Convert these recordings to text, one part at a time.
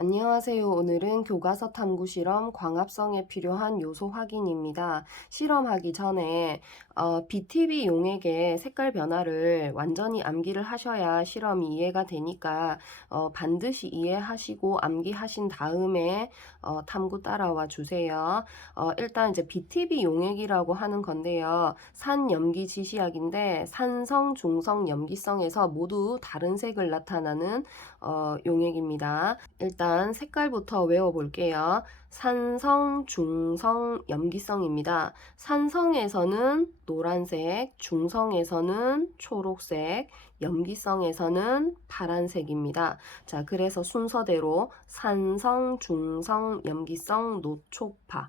안녕하세요. 오늘은 교과서 탐구 실험 광합성에 필요한 요소 확인입니다. 실험하기 전에 BTB 용액의 색깔 변화를 완전히 암기를 하셔야 실험이 이해가 되니까 반드시 이해하시고 암기하신 다음에 탐구 따라와 주세요. 일단 이제 BTB 용액이라고 하는 건데요. 산염기 지시약인데 산성, 중성, 염기성에서 모두 다른 색을 나타나는 용액입니다. 일단 색깔부터 외워볼게요. 산성, 중성, 염기성입니다. 산성에서는 노란색, 중성에서는 초록색, 염기성에서는 파란색입니다. 자, 그래서 순서대로 산성, 중성, 염기성, 노초파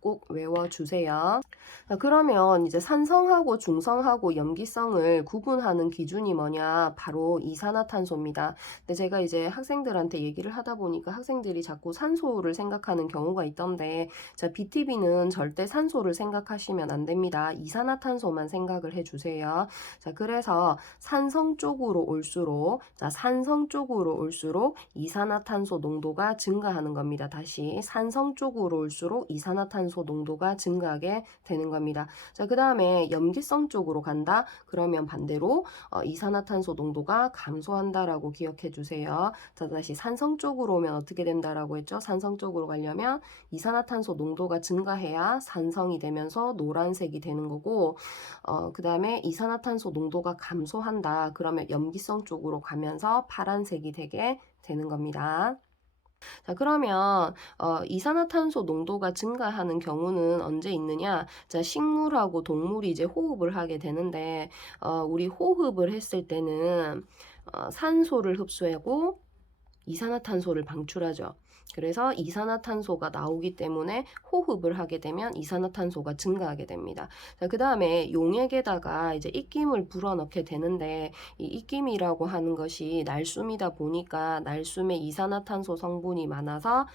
꼭 외워주세요. 자, 그러면 이제 산성하고 중성하고 염기성을 구분하는 기준이 뭐냐? 바로 이산화탄소입니다. 근데 제가 이제 학생들한테 얘기를 하다 보니까 학생들이 자꾸 산소를 생각하는 경우가 있던데, 자, BTB는 절대 산소를 생각하시면 안 됩니다. 이산화탄소만 생각을 해주세요. 자, 그래서 산성 쪽으로 올수록 이산화탄소 농도가 증가하는 겁니다. 다시 산성 쪽으로 올수록 이산화탄소 농도가 증가하게 되는 겁니다. 자, 그 다음에 염기성 쪽으로 간다. 그러면 반대로 이산화탄소 농도가 감소한다라고 기억해 주세요. 자, 다시 산성 쪽으로 오면 어떻게 된다라고 했죠? 산성 쪽으로 가려면 이산화탄소 농도가 증가해야 산성이 되면서 노란색이 되는 거고, 그 다음에 이산화탄소 농도가 감소한다. 그러면 염기성 쪽으로 가면서 파란색이 되게 되는 겁니다. 자, 그러면 이산화탄소 농도가 증가하는 경우는 언제 있느냐? 자, 식물하고 동물이 이제 호흡을 하게 되는데 우리 호흡을 했을 때는 산소를 흡수하고 이산화탄소를 방출하죠. 그래서 이산화탄소가 나오기 때문에 호흡을 하게 되면 이산화탄소가 증가하게 됩니다. 자, 그 다음에 용액에다가 이제 입김을 불어넣게 되는데 이 입김이라고 하는 것이 날숨이다 보니까 날숨에 이산화탄소 성분이 많아서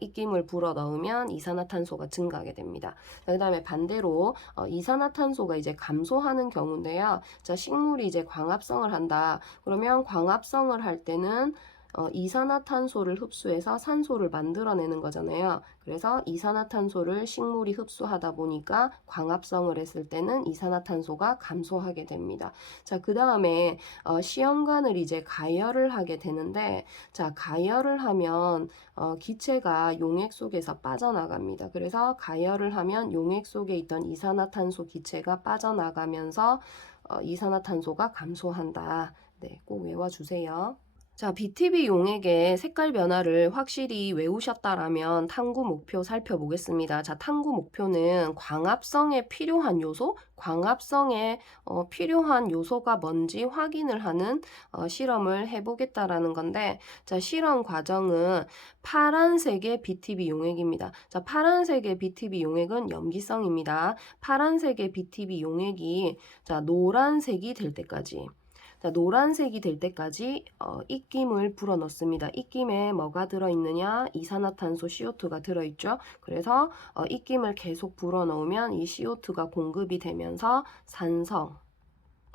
입김을 불어넣으면 이산화탄소가 증가하게 됩니다. 자, 그 다음에 반대로 이산화탄소가 이제 감소하는 경우인데요. 자, 식물이 이제 광합성을 한다. 그러면 광합성을 할 때는 이산화탄소를 흡수해서 산소를 만들어내는 거잖아요. 그래서 이산화탄소를 식물이 흡수하다 보니까 광합성을 했을 때는 이산화탄소가 감소하게 됩니다. 자, 그 다음에 시험관을 이제 가열을 하게 되는데, 자, 가열을 하면 기체가 용액 속에서 빠져나갑니다. 그래서 가열을 하면 용액 속에 있던 이산화탄소 기체가 빠져나가면서 이산화탄소가 감소한다. 네, 꼭 외워주세요. 자, BTB 용액의 색깔 변화를 확실히 외우셨다라면 탐구 목표 살펴보겠습니다. 자, 탐구 목표는 광합성에 필요한 요소, 광합성에 필요한 요소가 뭔지 확인을 하는 실험을 해보겠다라는 건데, 자, 실험 과정은 파란색의 BTB 용액입니다. 자, 파란색의 BTB 용액은 염기성입니다. 파란색의 BTB 용액이 자, 노란색이 될 때까지. 자, 노란색이 될 때까지 입김을 불어넣습니다. 입김에 뭐가 들어있느냐? 이산화탄소 CO2가 들어있죠. 그래서 입김을 계속 불어넣으면 이 CO2가 공급이 되면서 산성,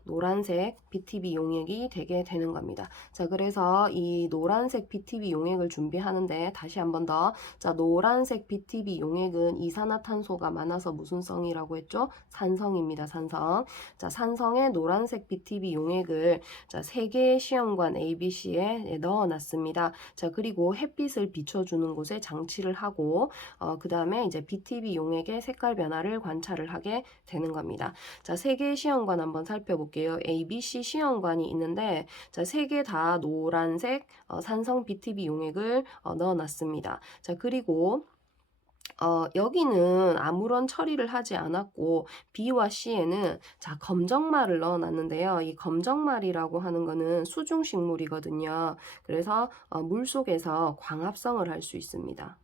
노란색 BTB 용액이 되게 되는 겁니다. 자, 그래서 이 노란색 BTB 용액을 준비하는데 다시 한 번 더. 자, 노란색 BTB 용액은 이산화탄소가 많아서 무슨 성이라고 했죠? 산성입니다. 산성. 자, 산성의 노란색 BTB 용액을 자, 3개의 시험관 ABC에 넣어놨습니다. 자, 그리고 햇빛을 비춰주는 곳에 장치를 하고 그 다음에 이제 BTB 용액의 색깔 변화를 관찰을 하게 되는 겁니다. 자, 3개의 시험관 한번 살펴볼게요. ABC 시험관이 있는데 자, 3개 다 노란색 산성 BTB 용액을 넣어놨습니다. 자, 그리고 여기는 아무런 처리를 하지 않았고 B와 C에는 자, 검정말을 넣어놨는데요. 이 검정말이라고 하는 거는 수중식물이거든요. 그래서 물속에서 광합성을 할 수 있습니다.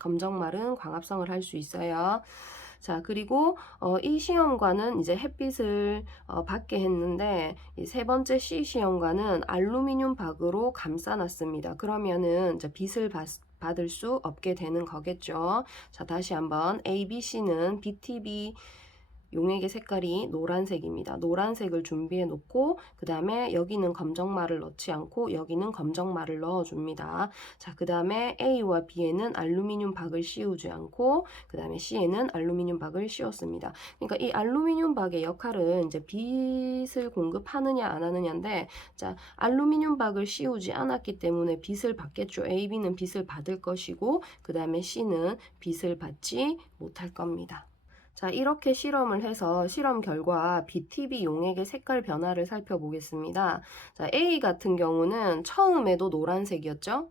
검정말은 광합성을 할 수 있어요. 자, 그리고 이 시험관은 이제 햇빛을 받게 했는데 이 3번째 C 시험관은 알루미늄 박으로 감싸놨습니다. 그러면은 이제 빛을 받을 수 없게 되는 거겠죠. 자, 다시 한번 A, B, C는 BTB 용액의 색깔이 노란색입니다. 노란색을 준비해 놓고 그 다음에 여기는 검정말을 넣지 않고 여기는 검정말을 넣어줍니다. 자, 그 다음에 A와 B에는 알루미늄 박을 씌우지 않고 그 다음에 C에는 알루미늄 박을 씌웠습니다. 그러니까 이 알루미늄 박의 역할은 이제 빛을 공급하느냐 안 하느냐인데, 자, 알루미늄 박을 씌우지 않았기 때문에 빛을 받겠죠. A, B는 빛을 받을 것이고 그 다음에 C는 빛을 받지 못할 겁니다. 자, 이렇게 실험을 해서 실험 결과 BTB 용액의 색깔 변화를 살펴보겠습니다. 자, A 같은 경우는 처음에도 노란색이었죠.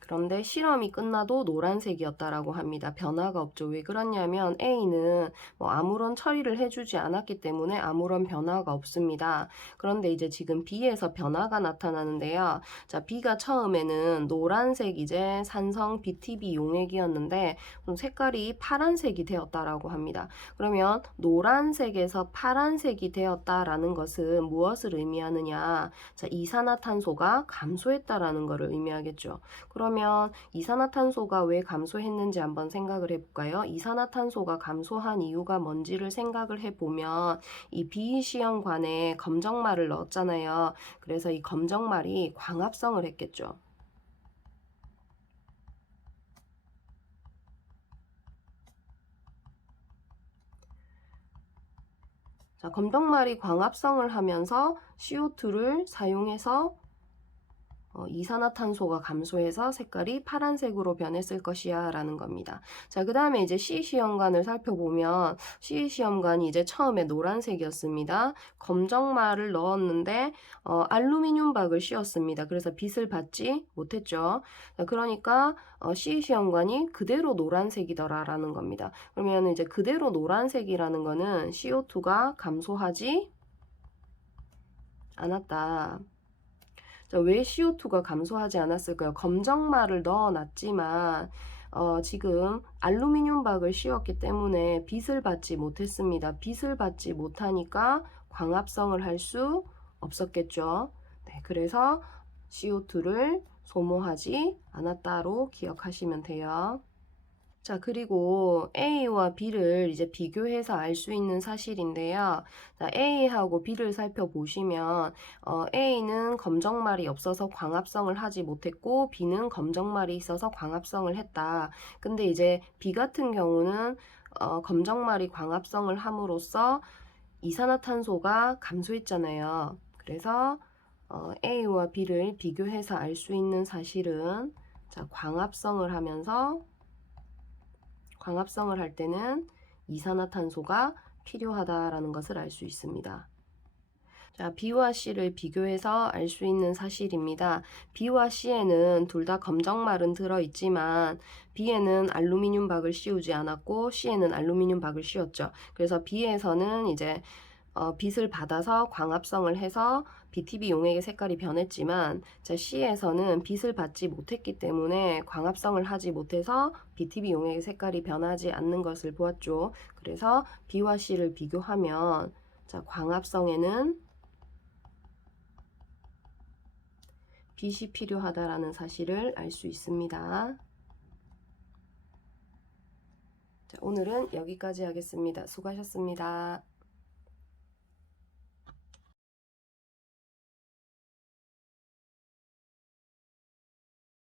그런데 실험이 끝나도 노란색이었다라고 합니다. 변화가 없죠. 왜 그러냐면 A는 뭐 아무런 처리를 해주지 않았기 때문에 아무런 변화가 없습니다. 그런데 이제 지금 B에서 변화가 나타나는데요. 자, B가 처음에는 노란색 이제 산성 BTB 용액이었는데 좀 색깔이 파란색이 되었다라고 합니다. 그러면 노란색에서 파란색이 되었다라는 것은 무엇을 의미하느냐? 자, 이산화탄소가 감소했다라는 것을 의미하겠죠. 그러면 이산화탄소가 왜 감소했는지 한번 생각을 해볼까요? 이산화탄소가 감소한 이유가 뭔지를 생각을 해보면 이 비시험관에 검정말을 넣었잖아요. 그래서 이 검정말이 광합성을 했겠죠. 자, 검정말이 광합성을 하면서 CO2를 사용해서 이산화탄소가 감소해서 색깔이 파란색으로 변했을 것이야 라는 겁니다. 자, 그 다음에 이제 C시험관을 살펴보면 C시험관이 이제 처음에 노란색이었습니다. 검정말을 넣었는데 알루미늄 박을 씌웠습니다. 그래서 빛을 받지 못했죠. 자, 그러니까 C시험관이 그대로 노란색이더라 라는 겁니다. 그러면 이제 그대로 노란색이라는 거는 CO2가 감소하지 않았다. 자, 왜 CO2가 감소하지 않았을까요? 검정말을 넣어놨지만 지금 알루미늄 박을 씌웠기 때문에 빛을 받지 못했습니다. 빛을 받지 못하니까 광합성을 할 수 없었겠죠. 네, 그래서 CO2를 소모하지 않았다로 기억하시면 돼요. 자, 그리고 A와 B를 이제 비교해서 알 수 있는 사실인데요. 자, A하고 B를 살펴보시면 A는 검정말이 없어서 광합성을 하지 못했고 B는 검정말이 있어서 광합성을 했다. 근데 이제 B 같은 경우는 검정말이 광합성을 함으로써 이산화탄소가 감소했잖아요. 그래서 A와 B를 비교해서 알 수 있는 사실은 자, 광합성을 할 때는 이산화탄소가 필요하다라는 것을 알 수 있습니다. 자, B와 C를 비교해서 알 수 있는 사실입니다. B와 C에는 둘 다 검정말은 들어있지만 B에는 알루미늄 박을 씌우지 않았고 C에는 알루미늄 박을 씌웠죠. 그래서 B에서는 이제 빛을 받아서 광합성을 해서 BTB 용액의 색깔이 변했지만 자, C에서는 빛을 받지 못했기 때문에 광합성을 하지 못해서 BTB 용액의 색깔이 변하지 않는 것을 보았죠. 그래서 B와 C를 비교하면 자, 광합성에는 빛이 필요하다라는 사실을 알 수 있습니다. 자, 오늘은 여기까지 하겠습니다. 수고하셨습니다.